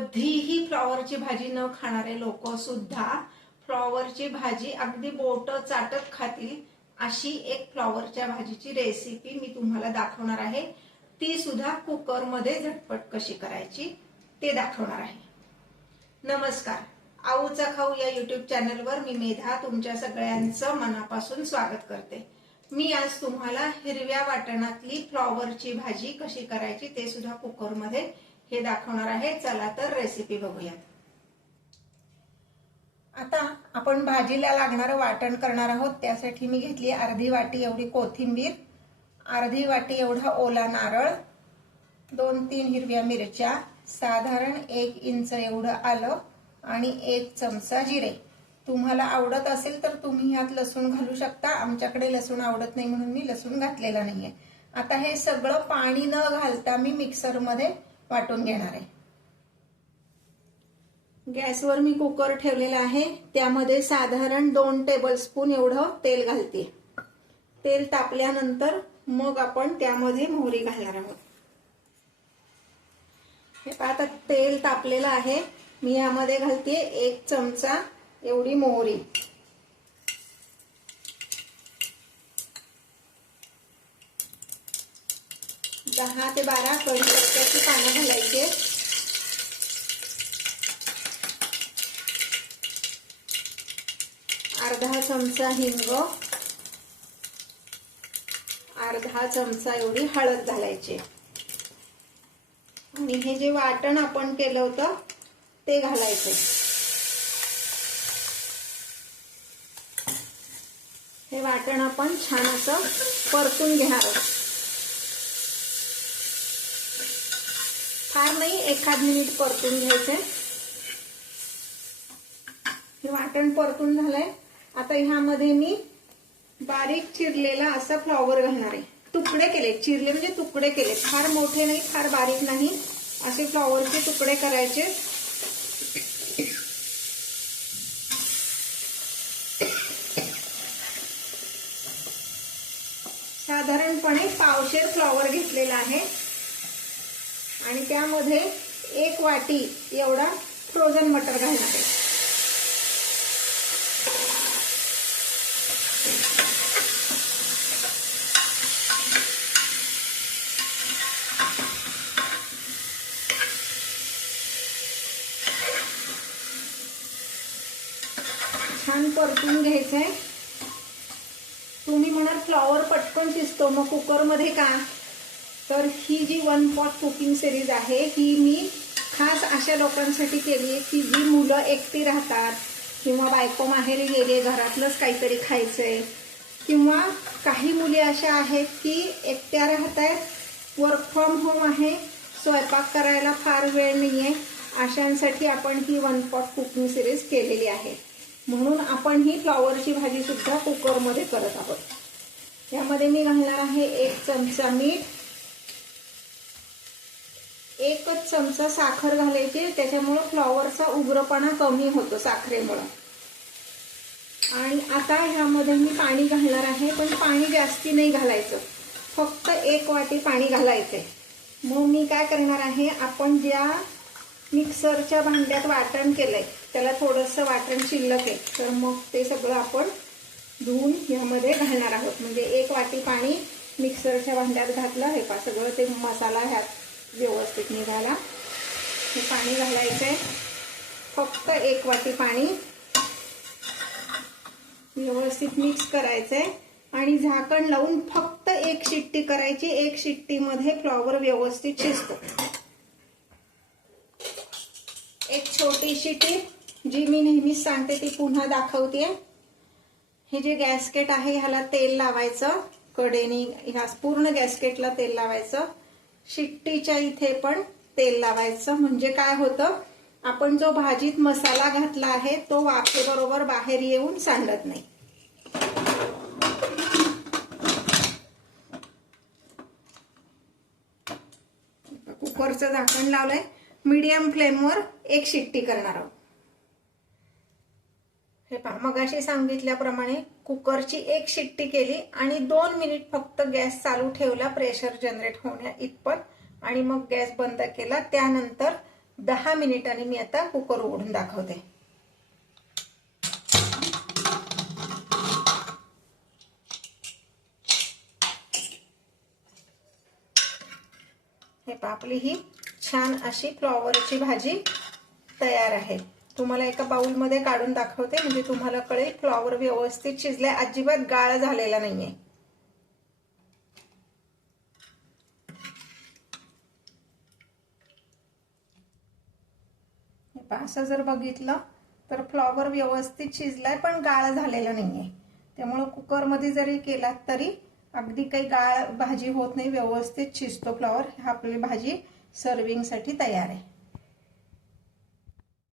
कधीही फ्लॉवरची भाजी न खाणारे लोक सुद्धा फ्लॉवरची भाजी अगदी बोट चाटत खातील अशी एक फ्लॉवरच्या भाजीची रेसिपी मी तुम्हाला दाखवणार आहे। ती सुद्धा कुकर मध्ये झटपट कशी करायची ते दाखवणार आहे। नमस्कार, आऊचा खाऊ या YouTube चॅनलवर मी मेधा तुमच्या सगळ्यांचं मनापासून स्वागत करते। मी आज तुम्हाला हिरव्या वाटणातली फ्लॉवरची भाजी कशी करायची ते सुद्धा कुकर मध्ये हे दाखवणार आहे। चला तर रेसिपी बघूया। आता आपण भाजीला लागणारे वाटण करणार आहोत। त्यासाठी मी घेतली अर्धी वाटी एवढी कोथिंबीर, अर्धी वाटी एवढा ओला नारळ, 2-3 हिरव्या मिरच्या, साधारण 1 इंच एवढं आलं आणि 1 चमचा जिरे। तुम्हाला आवडत असेल तर तुम्ही यात लसूण घालू शकता। आमच्याकडे लसूण आवडत नाही म्हणून मी लसूण घातलेला नाहीये। आता हे सगळं पाणी न घालता मी मिक्सर मध्ये वाटून घेणार आहे। गॅसवर मी कुकर ठेवलेला आहे। त्यामध्ये साधारण 2 टेबलस्पून एवढं तेल घालते। तेल तापल्यानंतर मग आपण त्यामध्ये मोहरी घालणार आहोत। हे आता तेल तापलेलं आहे। मी यामध्ये घालते 1 चमचा एवढी मोहरी, दहा ते 12 कढीपत्त्याची पानं घालायचे, अर्धा चमचा हिंग, अर्धा चमचा एवढी हळद घालायची आणि हे जे वाटण आपण केलं होतं ते घालायचं। हे वाटण आपण छान असं परतून घेणार आहोत। फार नाही, 1 मिनिट परतून घ्यायचे। हे वाटण परतून झालंय। आता ह्यामध्ये मी बारीक चिरलेला असा फ्लॉवर घालणार आहे। तुकडे केले, चिरले म्हणजे तुकडे केले, फार मोठे नाही फार बारीक नाही, असे फ्लॉवरचे तुकडे करायचे। साधारणपणे पावशेर फ्लॉवर घेतलेला आहे आणि त्यामध्ये 1 वाटी एवढा फ्रोझन मटर घालणार आहे। छान परतून घ्यायचंय। तुम्ही म्हणाल फ्लॉवर पटकन शिजतो मग कुकर मध्ये का, तर ही जी 1 पॉट कुकिंग सिरीज आहे ही मी खास अशा लोकांसाठी केली आहे की जी मुलं एकटी राहतात किंवा बायको माहेरी गेले, घरातलंच काहीतरी खायचंय, किंवा काही मुली अशा आहेत की एकट्या राहतायत, वर्क फ्रॉम होम आहे, स्वयंपाक करायला फार वेळ नाहीये, अशांसाठी आपण ही 1 पॉट कुकिंग सिरीज केलेली आहे। म्हणून आपण ही फ्लॉवरची भाजी सुद्धा कुकर मध्ये करत आहोत। यामध्ये मी घालणार आहे 1 चमचा मीठ, 1 चमचा साखर घालायची, त्याच्यामुळे फ्लॉवरचा उग्रपणा कमी होतो साखरेमुळे। आणि आता ह्यामध्ये मी पाणी घालणार आहे, पण पाणी जास्ती नाही घालायचं, फक्त 1 वाटी पाणी घालायचंय। मग मी काय करणार आहे, आपण ज्या मिक्सरच्या भांड्यात वाटण केलंय त्याला थोडंसं वाटण शिल्लक आहे, तर मग ते सगळं आपण धुवून यामध्ये घालणार आहोत। म्हणजे 1 वाटी पाणी मिक्सरच्या भांड्यात घातलं, हे पहा सगळं ते मसाला ह्यात व्यवस्थित निघाला। हे पाणी घालायचंय, फक्त 1 वाटी पाणी, व्यवस्थित मिक्स करायचंय आणि झाकण लावून फक्त 1 शिट्टी करायची। 1 शिट्टीमध्ये फ्लॉवर व्यवस्थित शिजतो। एक छोटीशी टीप जी मी नेहमीच सांगते ती पुन्हा दाखवते। हे जे गॅसकेट आहे ह्याला तेल लावायचं, कडेने ह्या पूर्ण गॅसकेटला तेल लावायचं, शिट्टीच्या इथे पण तेल लावायचं। म्हणजे काय होतं, आपण जो भाजीत मसाला घातला आहे तो वाफेबरोबर बाहेर येऊन सांडत नाही। कुकरचं झाकण लावलंय, मीडियम फ्लेमवर 1 शिट्टी करणार आहोत। हे पहा, मगाशी सांगितल्याप्रमाणे कुकरची 1 शिट्टी केली आणि 2 मिनिट फक्त गॅस चालू ठेवला प्रेशर जनरेट होण्या इतपत, आणि मग गॅस बंद केला। त्यानंतर 10 मिनिटांनी मी आता कुकर उघडून दाखवते. हे आपली ही छान अशी फ्लॉवरची भाजी तयार आहे. तुम्हाला एका बाउलमध्ये काढून दाखवते म्हणजे तुम्हाला कळेल फ्लॉवर व्यवस्थित शिजलाय, अजिबात गाळ झालेला नाहीये. असं जर बघितलं तर फ्लॉवर व्यवस्थित शिजलाय पण गाळ झालेला नाहीये. त्यामुळे कुकरमध्ये जरी केलात तरी अगदी काही गाळ भाजी होत नाही, व्यवस्थित शिजतो फ्लॉवर. आपली भाजी सर्विंग साठी तयार आहे.